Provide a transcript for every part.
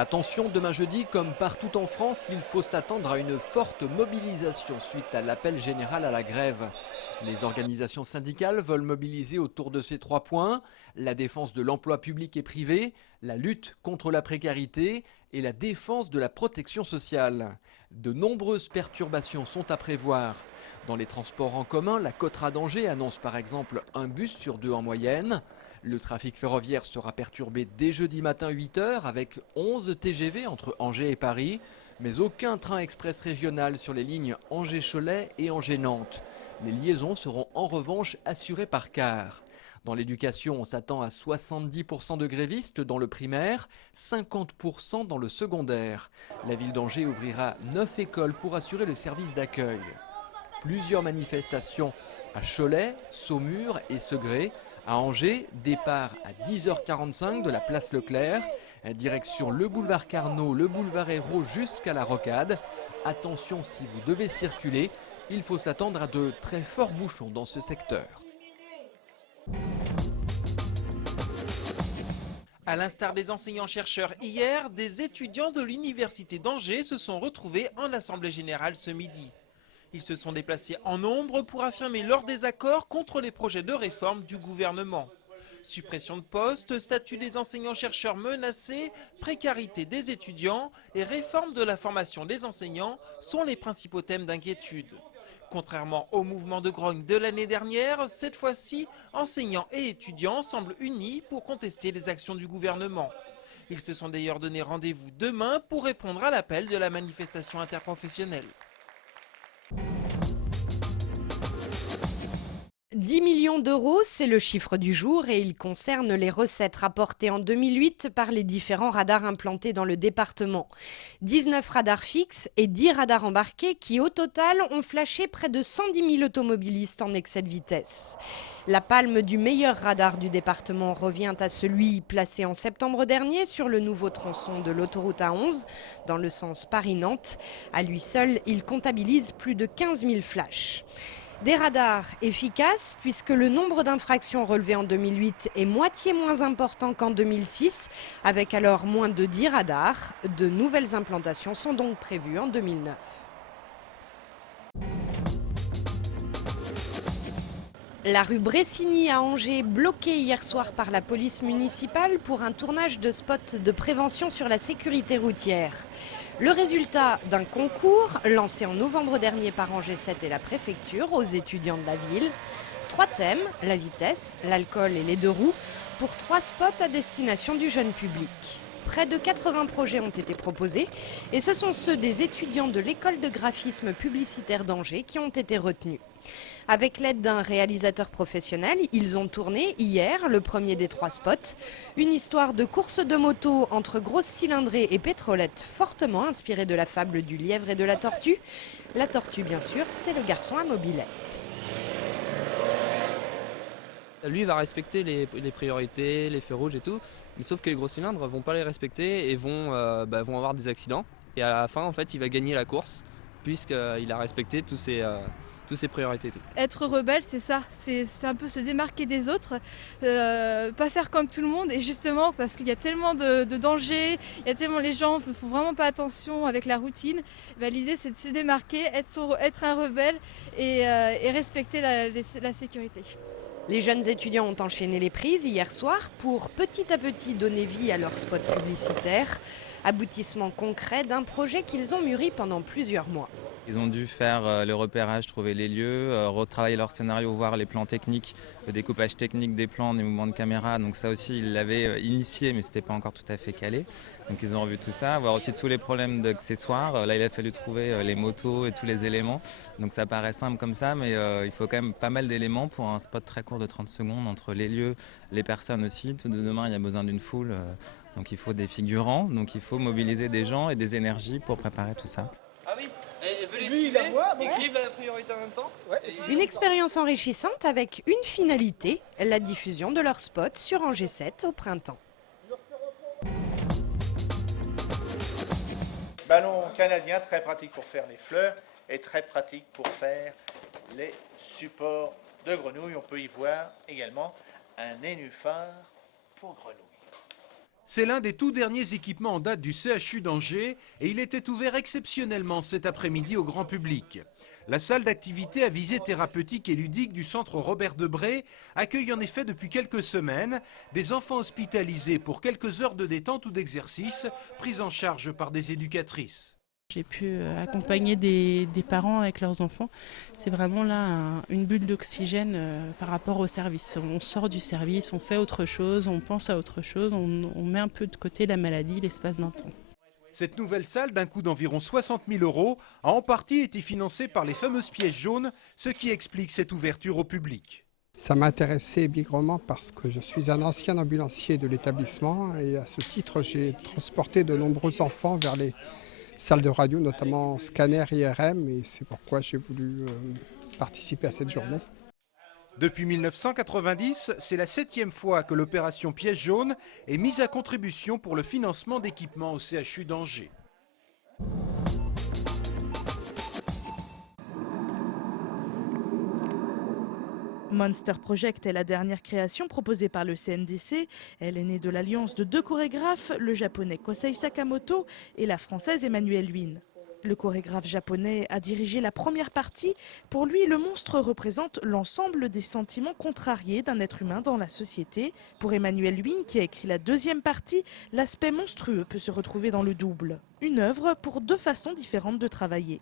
Attention, demain jeudi, comme partout en France, il faut s'attendre à une forte mobilisation suite à l'appel général à la grève. Les organisations syndicales veulent mobiliser autour de ces 3 points: la défense de l'emploi public et privé, la lutte contre la précarité et la défense de la protection sociale. De nombreuses perturbations sont à prévoir. Dans les transports en commun, la Cotra d'Angers annonce par exemple un bus sur 2 en moyenne. Le trafic ferroviaire sera perturbé dès jeudi matin 8 h avec 11 TGV entre Angers et Paris, mais aucun train express régional sur les lignes Angers-Cholet et Angers-Nantes. Les liaisons seront en revanche assurées par car. Dans l'éducation, on s'attend à 70% de grévistes dans le primaire, 50% dans le secondaire. La ville d'Angers ouvrira 9 écoles pour assurer le service d'accueil. Plusieurs manifestations à Cholet, Saumur et Segré. À Angers, départ à 10h45 de la place Leclerc, direction le boulevard Carnot, le boulevard Hérault jusqu'à la Rocade. Attention, si vous devez circuler, il faut s'attendre à de très forts bouchons dans ce secteur. À l'instar des enseignants-chercheurs hier, des étudiants de l'université d'Angers se sont retrouvés en assemblée générale ce midi. Ils se sont déplacés en nombre pour affirmer leur désaccord contre les projets de réforme du gouvernement. Suppression de postes, statut des enseignants-chercheurs menacés, précarité des étudiants et réforme de la formation des enseignants sont les principaux thèmes d'inquiétude. Contrairement au mouvement de grogne de l'année dernière, cette fois-ci, enseignants et étudiants semblent unis pour contester les actions du gouvernement. Ils se sont d'ailleurs donné rendez-vous demain pour répondre à l'appel de la manifestation interprofessionnelle. 10 millions d'euros, c'est le chiffre du jour et il concerne les recettes rapportées en 2008 par les différents radars implantés dans le département. 19 radars fixes et 10 radars embarqués qui, au total, ont flashé près de 110 000 automobilistes en excès de vitesse. La palme du meilleur radar du département revient à celui placé en septembre dernier sur le nouveau tronçon de l'autoroute A11 dans le sens Paris-Nantes. À lui seul, il comptabilise plus de 15 000 flashs. Des radars efficaces puisque le nombre d'infractions relevées en 2008 est moitié moins important qu'en 2006, avec alors moins de 10 radars. De nouvelles implantations sont donc prévues en 2009. La rue Bressigny à Angers, bloquée hier soir par la police municipale pour un tournage de spot de prévention sur la sécurité routière. Le résultat d'un concours lancé en novembre dernier par Angers 7 et la préfecture aux étudiants de la ville. 3 thèmes, la vitesse, l'alcool et les 2 roues, pour 3 spots à destination du jeune public. Près de 80 projets ont été proposés et ce sont ceux des étudiants de l'école de graphisme publicitaire d'Angers qui ont été retenus. Avec l'aide d'un réalisateur professionnel, ils ont tourné hier le premier des 3 spots. Une histoire de course de moto entre grosses cylindrées et pétrolettes fortement inspirée de la fable du lièvre et de la tortue. La tortue, bien sûr, c'est le garçon à mobilette. Lui, il va respecter les priorités, les feux rouges et tout, mais sauf que les gros cylindres vont pas les respecter et vont avoir des accidents. Et à la fin, en fait, il va gagner la course puisqu'il a respecté tous ses priorités et tout. Être rebelle, c'est ça, c'est un peu se démarquer des autres, pas faire comme tout le monde, et justement parce qu'il y a tellement de dangers, il y a tellement les gens font vraiment pas attention avec la routine. L'idée c'est de se démarquer, être un rebelle et respecter la sécurité. Les jeunes étudiants ont enchaîné les prises hier soir pour petit à petit donner vie à leur spot publicitaire. Aboutissement concret d'un projet qu'ils ont mûri pendant plusieurs mois. Ils ont dû faire le repérage, trouver les lieux, retravailler leur scénario, voir les plans techniques, le découpage technique des plans, des mouvements de caméra. Donc ça aussi, ils l'avaient initié, mais ce n'était pas encore tout à fait calé. Donc ils ont revu tout ça, voir aussi tous les problèmes d'accessoires. Là, il a fallu trouver les motos et tous les éléments. Donc ça paraît simple comme ça, mais il faut quand même pas mal d'éléments pour un spot très court de 30 secondes entre les lieux, les personnes aussi. Tout de demain, il y a besoin d'une foule. Donc il faut des figurants, donc il faut mobiliser des gens et des énergies pour préparer tout ça. Ah oui, elle veut les écrire la priorité en même temps. Une expérience enrichissante avec une finalité, la diffusion de leur spot sur Angers 7 au printemps. Ballon canadien, très pratique pour faire les fleurs et très pratique pour faire les supports de grenouilles. On peut y voir également un nénuphar pour grenouilles. C'est l'un des tout derniers équipements en date du CHU d'Angers et il était ouvert exceptionnellement cet après-midi au grand public. La salle d'activité à visée thérapeutique et ludique du centre Robert Debré accueille en effet depuis quelques semaines des enfants hospitalisés pour quelques heures de détente ou d'exercice, pris en charge par des éducatrices. J'ai pu accompagner des parents avec leurs enfants. C'est vraiment là une bulle d'oxygène par rapport au service. On sort du service, on fait autre chose, on pense à autre chose, on met un peu de côté la maladie l'espace d'un temps. Cette nouvelle salle, d'un coût d'environ 60 000 €, a en partie été financée par les fameuses pièces jaunes, ce qui explique cette ouverture au public. Ça m'a intéressé bigrement parce que je suis un ancien ambulancier de l'établissement et à ce titre, j'ai transporté de nombreux enfants vers les salles de radio, notamment scanner IRM, et c'est pourquoi j'ai voulu participer à cette journée. Depuis 1990, c'est la 7e fois que l'opération Pièce jaune est mise à contribution pour le financement d'équipements au CHU d'Angers. Monster Project est la dernière création proposée par le CNDC. Elle est née de l'alliance de deux chorégraphes, le japonais Kosei Sakamoto et la française Emmanuelle Huynh. Le chorégraphe japonais a dirigé la première partie. Pour lui, le monstre représente l'ensemble des sentiments contrariés d'un être humain dans la société. Pour Emmanuelle Huynh, qui a écrit la deuxième partie, l'aspect monstrueux peut se retrouver dans le double. Une œuvre pour deux façons différentes de travailler.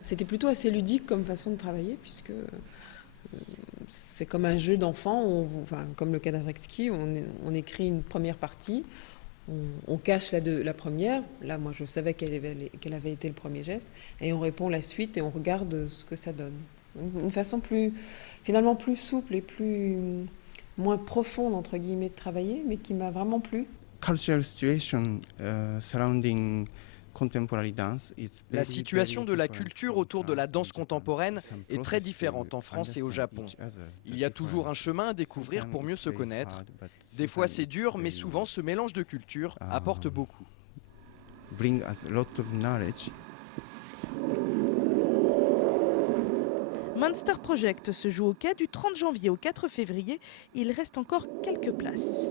C'était plutôt assez ludique comme façon de travailler, puisque c'est comme un jeu d'enfant, comme le cadavre exquis, on écrit une première partie, on cache la première, là moi je savais qu'elle avait été le premier geste, et on répond la suite et on regarde ce que ça donne. Une façon finalement plus souple et moins profonde entre guillemets de travailler, mais qui m'a vraiment plu. Cultural situation surrounding La situation de la culture autour de la danse contemporaine est très différente en France et au Japon. Il y a toujours un chemin à découvrir pour mieux se connaître. Des fois c'est dur, mais souvent ce mélange de cultures apporte beaucoup. Monster Project se joue au Quai du 30 janvier au 4 février. Il reste encore quelques places.